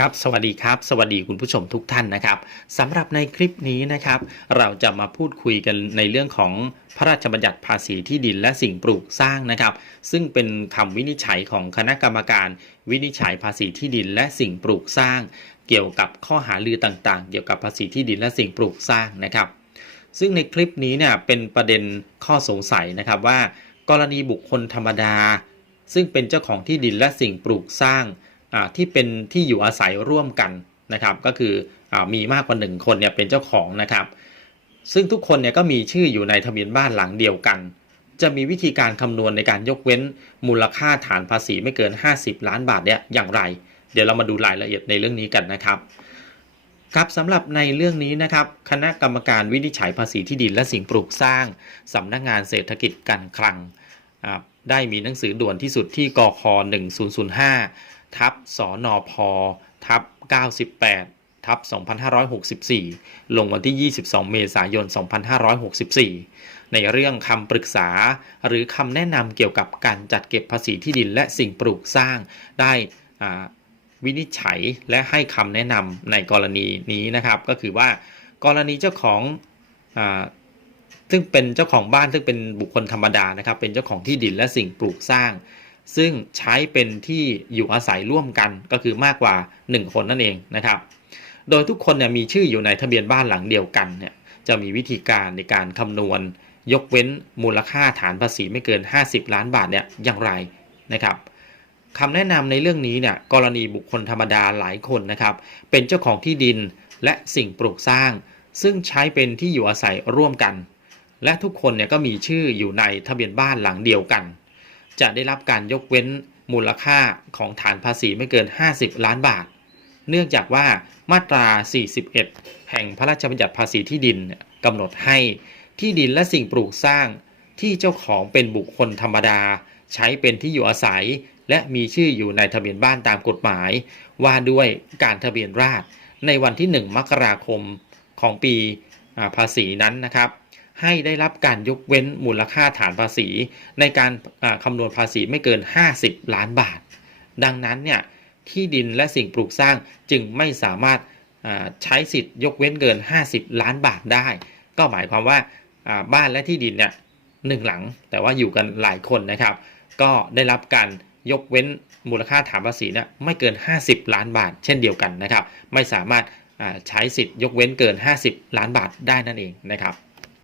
ครับสวัสดีครับ สวัสดีคุณผู้ชมทุกท่านนะครับสำหรับในคลิปนี้นะครับ เราจะมาพูดคุยกันในเรื่องของพระราชบัญญัติภาษีที่ดินและสิ่งปลูกสร้างนะครับ ซึ่งเป็นคำวินิจฉัยของคณะกรรมการ วินิจฉัยภาษีที่ดินและสิ่งปลูกสร้าง เกี่ยวกับข้อหาลือต่างๆ เกี่ยวกับภาษีที่ดินและสิ่งปลูกสร้างนะครับ ซึ่งในคลิปนี้เนี่ยเป็นประเด็นข้อสงสัยนะครับว่า กรณีบุคคลธรรมดา ซึ่งเป็นเจ้าของที่ดินและสิ่งปลูกสร้าง ที่เป็นที่อยู่อาศัยร่วมกันนะครับ ก็คืออามีมากกว่าหนึ่งคนเนี่ยเป็นเจ้าของนะครับ ซึ่งทุกคนเนี่ยก็มีชื่ออยู่ในทะเบียนบ้านหลังเดียวกัน จะมีวิธีการคำนวณในการยกเว้นมูลค่าฐานภาษีไม่เกิน 50 ล้านบาทเนี่ยอย่างไร เดี๋ยวเรามาดูรายละเอียดในเรื่องนี้กันนะครับครับสำหรับในเรื่องนี้นะครับ คณะกรรมการวินิจฉัยภาษีที่ดินและสิ่งปลูกสร้างสำนักงานเศรษฐกิจการคลังอ่าได้มีหนังสือด่วนที่สุดที่กค1005 ทับสอนพทับ98ทับ2564 ลงวันที่ 22 เมษายน 2564 ในเรื่องคำปรึกษา หรือคำแนะนำเกี่ยวกับการจัดเก็บภาษีที่ดินและสิ่งปลูกสร้างได้วินิจฉัยและให้คำแนะนำในกรณีนี้นะครับ ก็คือว่ากรณีเจ้าของอซึ่งเป็นเจ้าของบ้านซึ่งเป็นบุคคลธรรมดานะครับ เป็นเจ้าของที่ดินและสิ่งปลูกสร้าง ซึ่งใช้เป็นที่อยู่อาศัยร่วมกันก็คือมากกว่า 1 คนนั่นเองนะครับ โดยทุกคนเนี่ยมีชื่ออยู่ในทะเบียนบ้านหลังเดียวกันเนี่ยจะมีวิธีการในการคำนวณ ยกเว้นมูลค่าฐานภาษีไม่เกิน 50 ล้านบาทเนี่ยอย่างไรนะครับคำแนะนำในเรื่องนี้เนี่ยกรณีบุคคลธรรมดาหลายคนนะครับ เป็นเจ้าของที่ดินและสิ่งปลูกสร้าง ซึ่งใช้เป็นที่อยู่อาศัยร่วมกัน และทุกคนเนี่ยก็มีชื่ออยู่ในทะเบียนบ้านหลังเดียวกัน จะได้รับการยกเว้นมูลค่าของฐานภาษีไม่เกิน 50 ล้านบาท เนื่องจากว่ามาตรา 41 แห่งพระราชบัญญัติภาษีที่ดินกำหนดให้ที่ดินและสิ่งปลูกสร้าง ที่เจ้าของเป็นบุคคลธรรมดา ใช้เป็นที่อยู่อาศัย และมีชื่ออยู่ในทะเบียนบ้านตามกฎหมาย ว่าด้วยการทะเบียนราษฎรในวันที่ 1 มกราคมของปีภาษีนั้นนะครับ ให้ได้รับการยกเว้นมูลค่าฐานภาษี ในการคำนวณภาษีไม่เกิน 50 ล้านบาท ดังนั้นเนี่ยที่ดินและสิ่งปลูกสร้างจึงไม่สามารถใช้สิทธิ์ยกเว้นเกิน 50 ล้านบาทได้ ก็หมายความว่าบ้านและที่ดินเนี่ยหนึ่งหลัง แต่ว่าอยู่กันหลายคนนะครับ ก็ได้รับการยกเว้นมูลค่าฐานภาษีเนี่ยไม่เกิน 50 ล้านบาท เช่นเดียวกันนะครับ ไม่สามารถใช้สิทธิ์ยกเว้นเกิน 50 ล้านบาทได้นั่นเองนะครับ